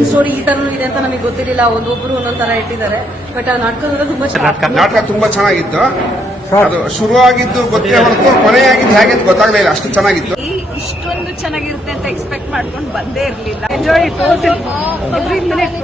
ಮುಂದಿನ ಸ್ಟೋರಿ ಈ ತರನೂ ಇದೆ ಅಂತ ನಮಗೆ ಗೊತ್ತಿರಲಿಲ್ಲ. ಒಬ್ಬೊಬ್ರು ಒಂದೊಂದ್ ತರ ಇಟ್ಟಿದ್ದಾರೆ. ಬಟ್ ಆ ನಾಟಕ ತುಂಬಾ ನಾಟಕ ತುಂಬಾ ಚೆನ್ನಾಗಿತ್ತು. ಅದು ಶುರುವಾಗಿದ್ದು ಗೊತ್ತೇ ಹೊರತು ಕೊನೆಯಾಗಿದ್ದು ಹೇಗೆ ಅಂತ ಗೊತ್ತಾಗಲೇ ಇಲ್ಲ, ಅಷ್ಟು ಚೆನ್ನಾಗಿತ್ತು. ಇಷ್ಟೊಂದು ಚೆನ್ನಾಗಿರುತ್ತೆ ಅಂತ ಎಕ್ಸ್ಪೆಕ್ಟ್ ಮಾಡ್ಕೊಂಡು ಬಂದೇ ಇರಲಿಲ್ಲ. Enjoy it every minute.